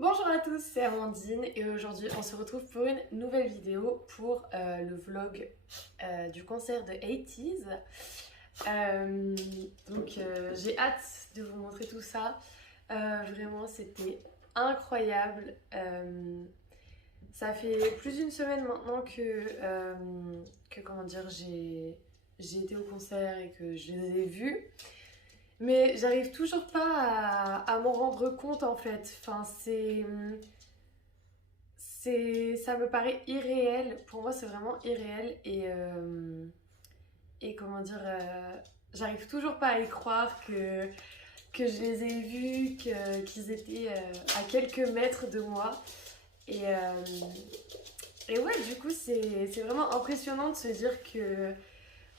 Bonjour à tous, c'est Amandine et aujourd'hui on se retrouve pour une nouvelle vidéo pour le vlog du concert de 80s. J'ai hâte de vous montrer tout ça. Vraiment c'était incroyable. Ça fait plus d'une semaine maintenant que comment dire, j'ai été au concert et que je les ai vus. Mais j'arrive toujours pas à m'en rendre compte en fait. Enfin, ça me paraît irréel. Pour moi, c'est vraiment irréel. Et comment dire, j'arrive toujours pas à y croire que je les ai vus, qu'ils étaient à quelques mètres de moi. Et, euh, et ouais, du coup, c'est vraiment impressionnant de se dire que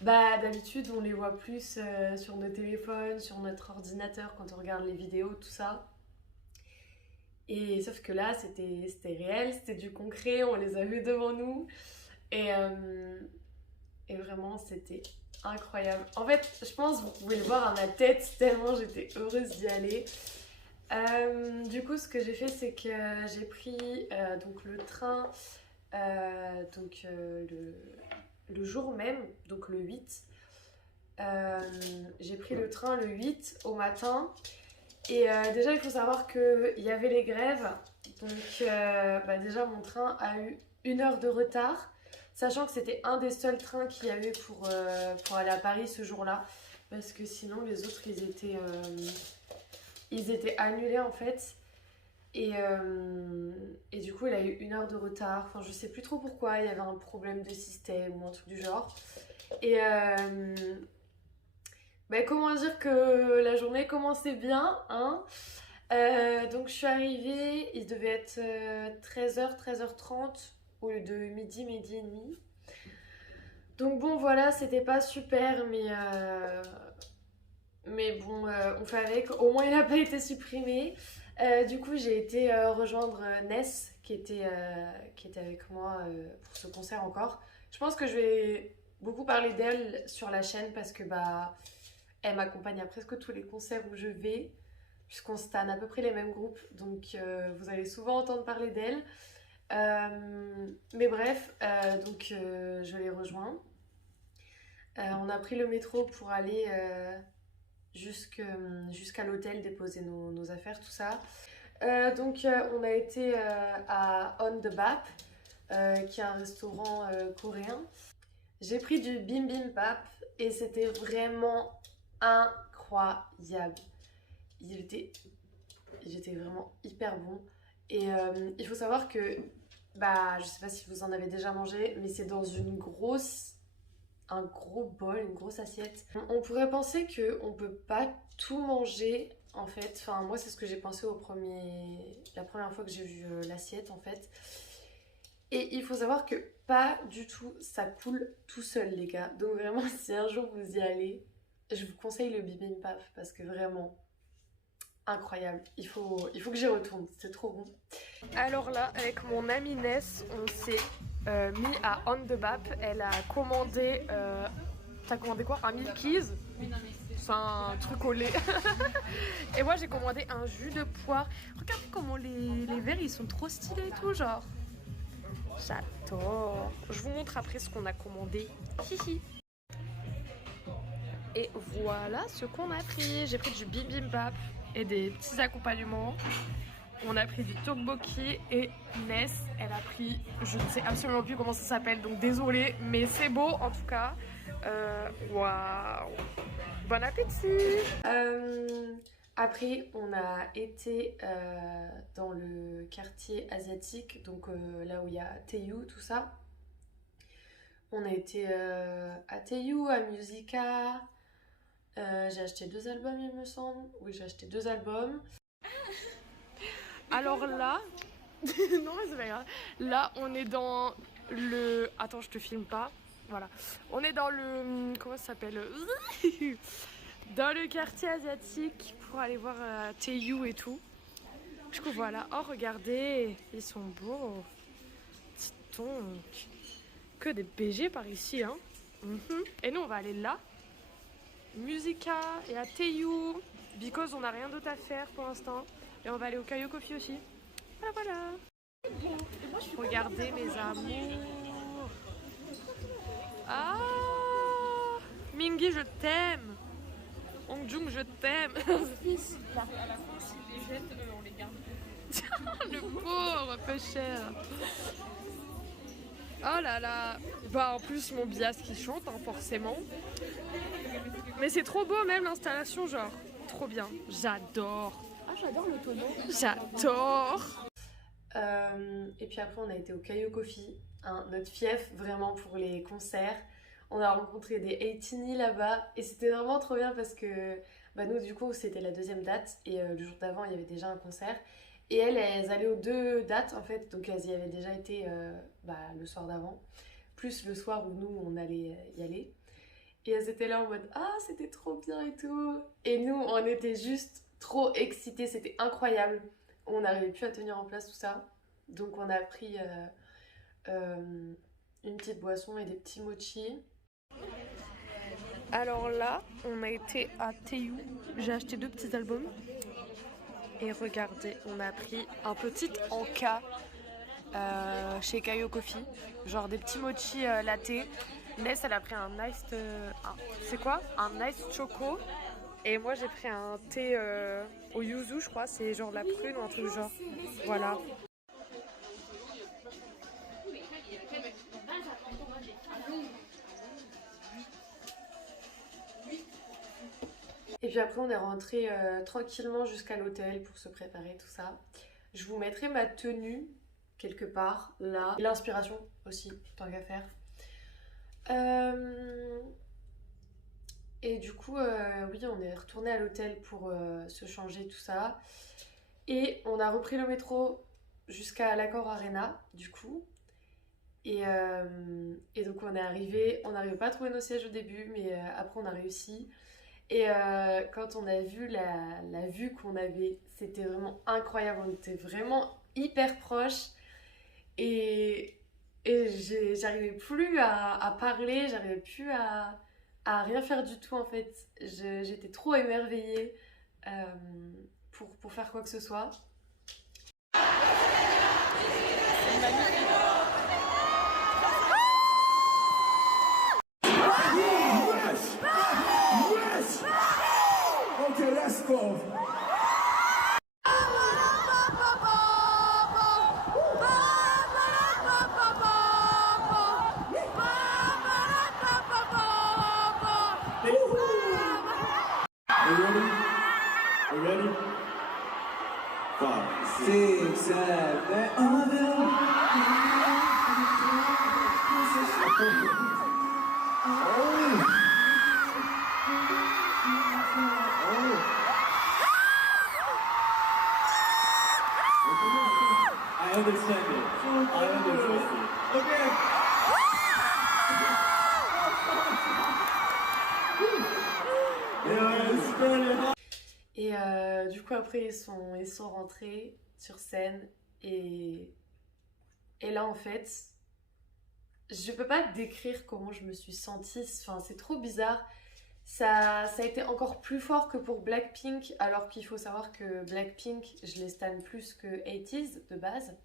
bah d'habitude on les voit plus sur nos téléphones, sur notre ordinateur quand on regarde les vidéos, tout ça. Et sauf que là c'était réel, c'était du concret, on les a vus devant nous. Et, euh, et vraiment c'était incroyable. En fait je pense que vous pouvez le voir à ma tête tellement j'étais heureuse d'y aller. Du coup ce que j'ai fait c'est que j'ai pris donc le train le jour même, donc le 8. J'ai pris le train le 8 au matin. Et déjà, il faut savoir qu'il y avait les grèves. Donc, déjà, mon train a eu 1 heure de retard. Sachant que c'était un des seuls trains qu'il y avait pour aller à Paris ce jour-là. Parce que sinon, les autres, ils étaient annulés en fait. Et du coup, il a eu 1 heure de retard. Enfin, je sais plus trop pourquoi. Il y avait un problème de système ou un truc du genre. Et comment dire que la journée commençait bien, hein. Donc je suis arrivée, il devait être 13h, 13h30 au lieu de midi, midi et demi. Donc bon voilà, c'était pas super, mais bon, on fait avec. Au moins il n'a pas été supprimé. Du coup j'ai été rejoindre Ness qui était avec moi pour ce concert encore. Je pense que je vais beaucoup parler d'elle sur la chaîne parce que elle m'accompagne à presque tous les concerts où je vais, puisqu'on stan à peu près les mêmes groupes, donc vous allez souvent entendre parler d'elle. Mais bref, je les rejoins. On a pris le métro pour aller jusqu'à l'hôtel, déposer nos affaires, tout ça. On a été à On the Bap, qui est un restaurant coréen. J'ai pris du bibimbap et c'était vraiment incroyable. Il était vraiment hyper bon. Et il faut savoir que, je sais pas si vous en avez déjà mangé, mais c'est dans un gros bol, une grosse assiette. On pourrait penser qu'on peut pas tout manger en fait. Enfin, moi, c'est ce que j'ai pensé la première fois que j'ai vu l'assiette en fait. Et il faut savoir que pas du tout, ça coule tout seul les gars. Donc vraiment, si un jour vous y allez, je vous conseille le bibimbap parce que vraiment, incroyable. Il faut que j'y retourne, c'est trop bon. Alors là, avec mon amie Ness, on s'est mis à On the Bap. Elle a commandé... T'as commandé quoi? Un Milky's? C'est un truc au lait. Et moi j'ai commandé un jus de poire. Regardez comment les verres ils sont trop stylés et tout genre. J'adore. Je vous montre après ce qu'on a commandé. Hihi. Et voilà ce qu'on a pris. J'ai pris du bibimbap et des petits accompagnements. On a pris du tteokbokki et Ness, elle a pris, je ne sais absolument plus comment ça s'appelle, donc désolée, mais c'est beau en tout cas. Waouh. Bon appétit. Après, on a été dans le quartier asiatique, donc là où il y a Taeyu, tout ça. On a été à Taeyu, à Musica. J'ai acheté 2 albums, il me semble. Oui, j'ai acheté 2 albums. Alors là, non mais c'est pas grave. Là, on est dans le... Attends, je te filme pas. Voilà. On est dans le... Comment ça s'appelle? Dans le quartier asiatique pour aller voir Taeyu et tout. Du coup, voilà. Oh, regardez. Ils sont beaux. Dis donc. Que des BG par ici, hein. Et nous, on va aller là. Musica et à Taeyu. Because on n'a rien d'autre à faire pour l'instant. Et on va aller au Kayo Coffee aussi. Voilà, voilà. Regardez mes amours. Ah, Mingy, je t'aime. Hongjung, je t'aime. À la fin, s'ils les jettent, on les garde. Le pauvre, peu cher. Oh là là. Bah en plus mon bias qui chante, hein, forcément. Mais c'est trop beau même l'installation, genre. Trop bien. J'adore. Ah, j'adore le tonneau. J'adore. Et puis après on a été au Caillou Coffee, hein, notre fief vraiment pour les concerts. On a rencontré des 18 là-bas et c'était vraiment trop bien parce que bah, nous du coup c'était la deuxième date et le jour d'avant il y avait déjà un concert. Et elles allaient aux deux dates en fait, donc elles y avaient déjà été bah, le soir d'avant, plus le soir où nous on allait y aller. Et elles étaient là en mode ah c'était trop bien et tout. Et nous on était juste trop excités, c'était incroyable. On n'arrivait plus à tenir en place tout ça. Donc on a pris une petite boisson et des petits mochis. Alors là, on a été à Teiyu. J'ai acheté 2 petits albums. Et regardez, on a pris un petit encas chez Caillou Coffee. Genre des petits mochis latte. Ness, elle a pris un nice... c'est quoi? Un nice choco. Et moi, j'ai pris un thé au yuzu, je crois. C'est genre la prune ou un truc genre. Voilà. Et puis après, on est rentré tranquillement jusqu'à l'hôtel pour se préparer, tout ça. Je vous mettrai ma tenue quelque part là. Et l'inspiration aussi, tant qu'à faire. Et du coup, oui, on est retourné à l'hôtel pour se changer, tout ça. Et on a repris le métro jusqu'à l'Accor Arena, du coup. Et donc on est arrivé, on n'arrivait pas à trouver nos sièges au début, mais après on a réussi. Et quand on a vu la vue qu'on avait, c'était vraiment incroyable. On était vraiment hyper proches. Et, j'arrivais plus à parler, j'arrivais plus à rien faire du tout en fait. J'étais trop émerveillée pour faire quoi que ce soit. Okay, let's go. Are you ready? Are you ready? 5, 6, 7, I understand it. I understand it. Okay. Et du coup après ils sont rentrés sur scène et là en fait je peux pas décrire comment je me suis sentie, enfin c'est trop bizarre. Ça a été encore plus fort que pour Blackpink, alors qu'il faut savoir que Blackpink, je les stan plus que 80s de base.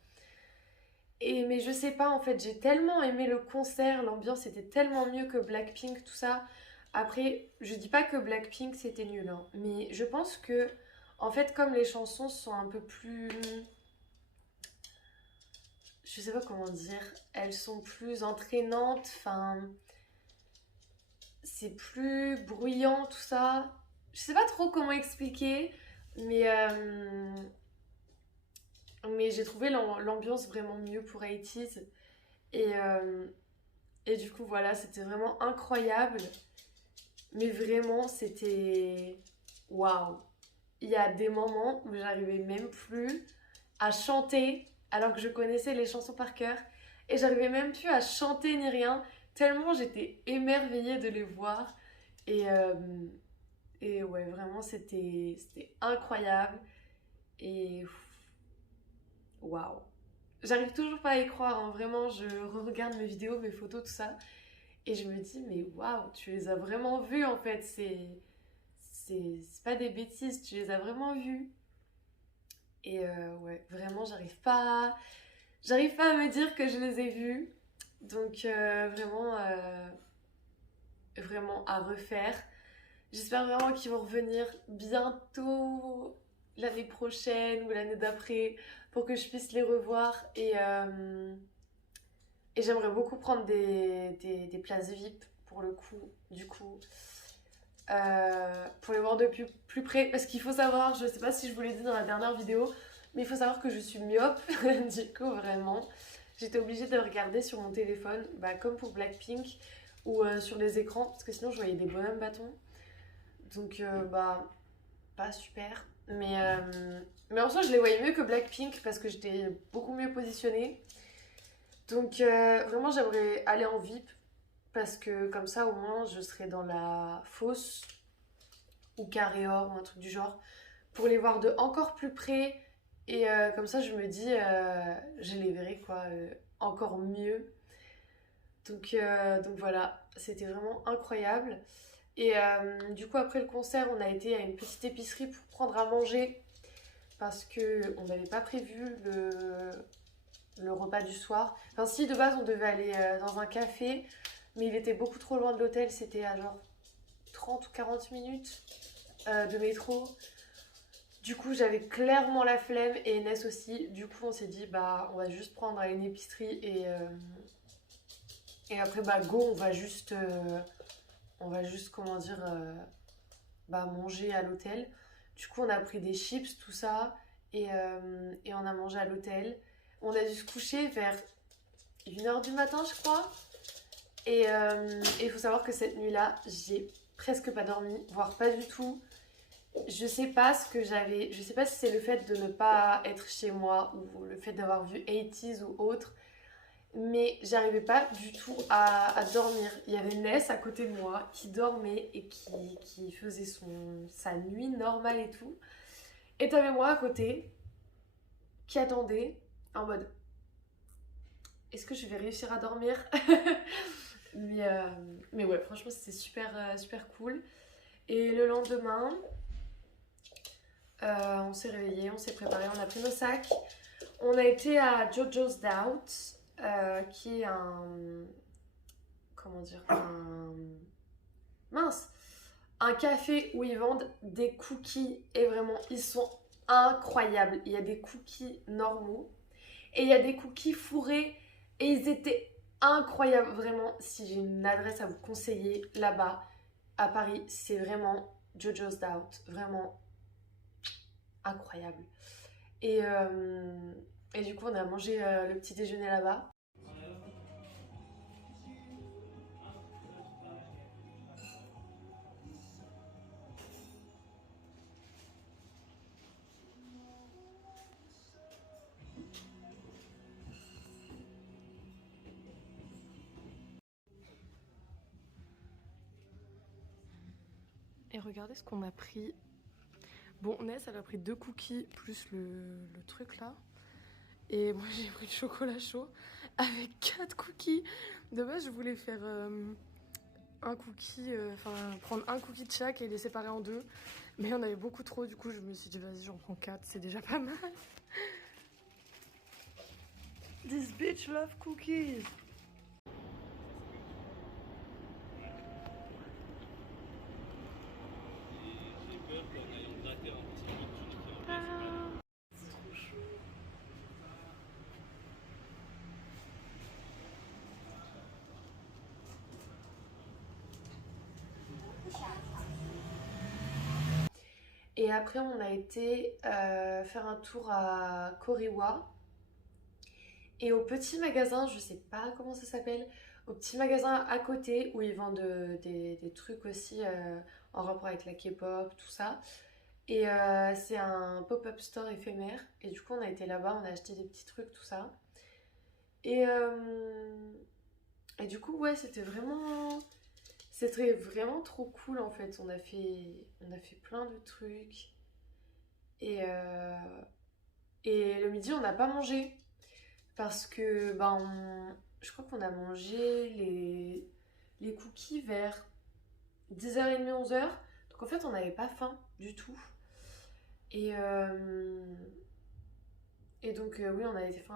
Mais je sais pas, en fait, j'ai tellement aimé le concert, l'ambiance était tellement mieux que Blackpink, tout ça. Après, je dis pas que Blackpink c'était nul, hein, mais je pense que, en fait, comme les chansons sont un peu plus... Je sais pas comment dire, elles sont plus entraînantes, enfin... C'est plus bruyant, tout ça. Je sais pas trop comment expliquer, mais j'ai trouvé l'ambiance vraiment mieux pour 80s. Et du coup, voilà, c'était vraiment incroyable. Mais vraiment, c'était... Waouh! Il y a des moments où j'arrivais même plus à chanter, alors que je connaissais les chansons par cœur. Et j'arrivais même plus à chanter ni rien, tellement j'étais émerveillée de les voir. Et ouais, vraiment, c'était incroyable. Et waouh! J'arrive toujours pas à y croire, hein. Vraiment, je regarde mes vidéos, mes photos, tout ça. Et je me dis, mais waouh, tu les as vraiment vus en fait. C'est pas des bêtises, tu les as vraiment vus. Et ouais, vraiment, j'arrive pas à me dire que je les ai vus. Donc vraiment à refaire. J'espère vraiment qu'ils vont revenir bientôt, l'année prochaine ou l'année d'après, pour que je puisse les revoir. Et j'aimerais beaucoup prendre des places VIP pour le coup, du coup. Pour les voir de plus près. Parce qu'il faut savoir, je sais pas si je vous l'ai dit dans la dernière vidéo, mais il faut savoir que je suis myope, du coup vraiment. J'étais obligée de regarder sur mon téléphone, bah, comme pour Blackpink, ou sur les écrans, parce que sinon je voyais des bonhommes bâtons. Donc bah, pas super. Mais en soi, je les voyais mieux que Blackpink, parce que j'étais beaucoup mieux positionnée. Donc vraiment, j'aimerais aller en VIP, parce que comme ça, au moins, je serai dans la fosse ou carré or ou un truc du genre pour les voir de encore plus près. Et comme ça, je me dis, je les verrai quoi, encore mieux. Donc voilà, c'était vraiment incroyable. Et du coup, après le concert, on a été à une petite épicerie pour prendre à manger parce qu'on n'avait pas prévu le repas du soir. Enfin, si, de base, on devait aller dans un café, mais il était beaucoup trop loin de l'hôtel. C'était à genre 30 ou 40 minutes de métro. Du coup, j'avais clairement la flemme et Inès aussi. Du coup, on s'est dit, bah, on va juste prendre à une épicerie et après, bah, go, on va juste, comment dire, bah, manger à l'hôtel. Du coup, on a pris des chips, tout ça, et on a mangé à l'hôtel. On a dû se coucher vers 1h du matin, je crois. Et il faut savoir que cette nuit-là, j'ai presque pas dormi, voire pas du tout. Je sais pas ce que j'avais. Je sais pas si c'est le fait de ne pas être chez moi ou le fait d'avoir vu 80s ou autre, mais j'arrivais pas du tout à dormir. Il y avait Ness à côté de moi qui dormait et qui faisait sa nuit normale et tout. Et t'avais moi à côté qui attendait en mode est-ce que je vais réussir à dormir? mais ouais, franchement, c'était super cool. Et le lendemain, on s'est réveillé, on s'est préparé, on a pris nos sacs. On a été à Jojo's Doubt, qui est comment dire, mince, un café où ils vendent des cookies et vraiment, ils sont incroyables. Il y a des cookies normaux et il y a des cookies fourrés et ils étaient incroyables. Vraiment, si j'ai une adresse à vous conseiller là-bas, à Paris, c'est vraiment Jojo's Doubt. Vraiment incroyable. Et du coup, on a mangé le petit déjeuner là-bas. Et regardez ce qu'on a pris. Bon, Ness, elle a pris 2 cookies plus le truc là. Et moi, j'ai pris le chocolat chaud avec 4 cookies. De base, je voulais faire un cookie, prendre un cookie de chaque et les séparer en 2. Mais il y en avait beaucoup trop, du coup, je me suis dit, vas-y, j'en prends 4, c'est déjà pas mal. This bitch love cookies. Et après, on a été faire un tour à Koriwa. Et au petit magasin, je sais pas comment ça s'appelle, au petit magasin à côté où ils vendent des trucs aussi en rapport avec la K-pop, tout ça. Et c'est un pop-up store éphémère. Et du coup, on a été là-bas, on a acheté des petits trucs, tout ça. Et, et du coup, ouais, c'était vraiment trop cool en fait. On a fait plein de trucs. Et, et le midi, on n'a pas mangé. Parce que, je crois qu'on a mangé les cookies vers 10h30, 11h. Donc en fait, on n'avait pas faim du tout. Et Et donc oui, on avait fait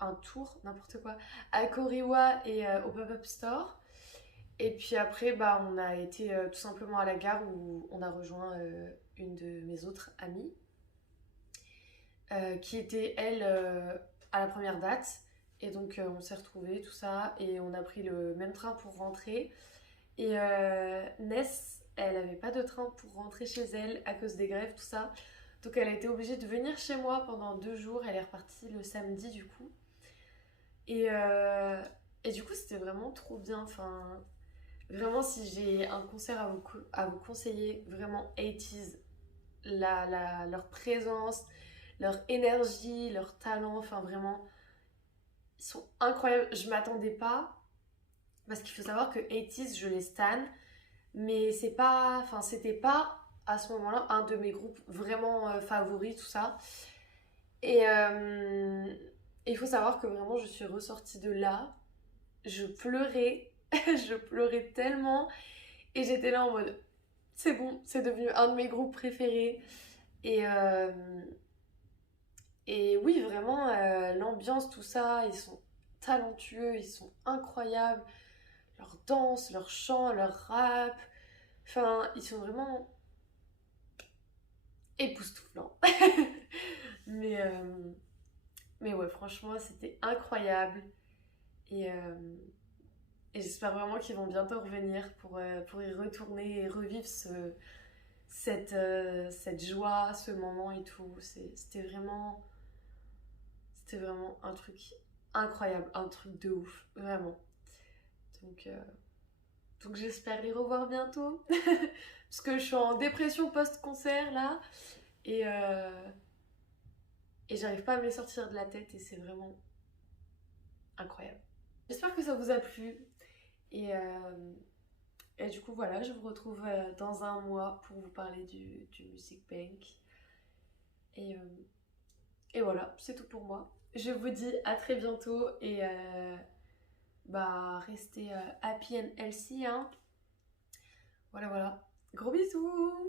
un tour, n'importe quoi, à Koriwa et au pop-up store. Et puis après, bah, on a été tout simplement à la gare où on a rejoint une de mes autres amies, qui était elle à la première date. Et donc on s'est retrouvés, tout ça, et on a pris le même train pour rentrer. Et Ness, elle avait pas de train pour rentrer chez elle à cause des grèves, tout ça. Donc elle a été obligée de venir chez moi pendant 2 jours. Elle est repartie le samedi du coup. Et du coup c'était vraiment trop bien. Enfin, vraiment si j'ai un concert à vous conseiller, vraiment 80s, leur présence, leur énergie, leur talent, enfin vraiment, ils sont incroyables. Je m'attendais pas, parce qu'il faut savoir que 80s je les stan, mais c'est pas, enfin c'était pas à ce moment-là un de mes groupes vraiment favoris, tout ça. Et il faut savoir que vraiment je suis ressortie de là, je pleurais, je pleurais tellement, et j'étais là en mode c'est bon, c'est devenu un de mes groupes préférés. Et, et oui, vraiment, l'ambiance, tout ça, ils sont talentueux, ils sont incroyables. Leur danse, leur chant, leur rap, enfin, ils sont vraiment époustouflants. mais, mais ouais, franchement, c'était incroyable. Et, et j'espère vraiment qu'ils vont bientôt revenir pour y retourner et revivre cette joie, ce moment et tout. C'était vraiment un truc incroyable, un truc de ouf, vraiment. Donc, donc j'espère les revoir bientôt. Parce que je suis en dépression post-concert là. Et, et j'arrive pas à me les sortir de la tête et c'est vraiment incroyable. J'espère que ça vous a plu. Et, et du coup voilà, je vous retrouve dans un mois pour vous parler du Music Bank. Et voilà, c'est tout pour moi. Je vous dis à très bientôt et bah restez happy and healthy hein. Voilà voilà. Gros bisous.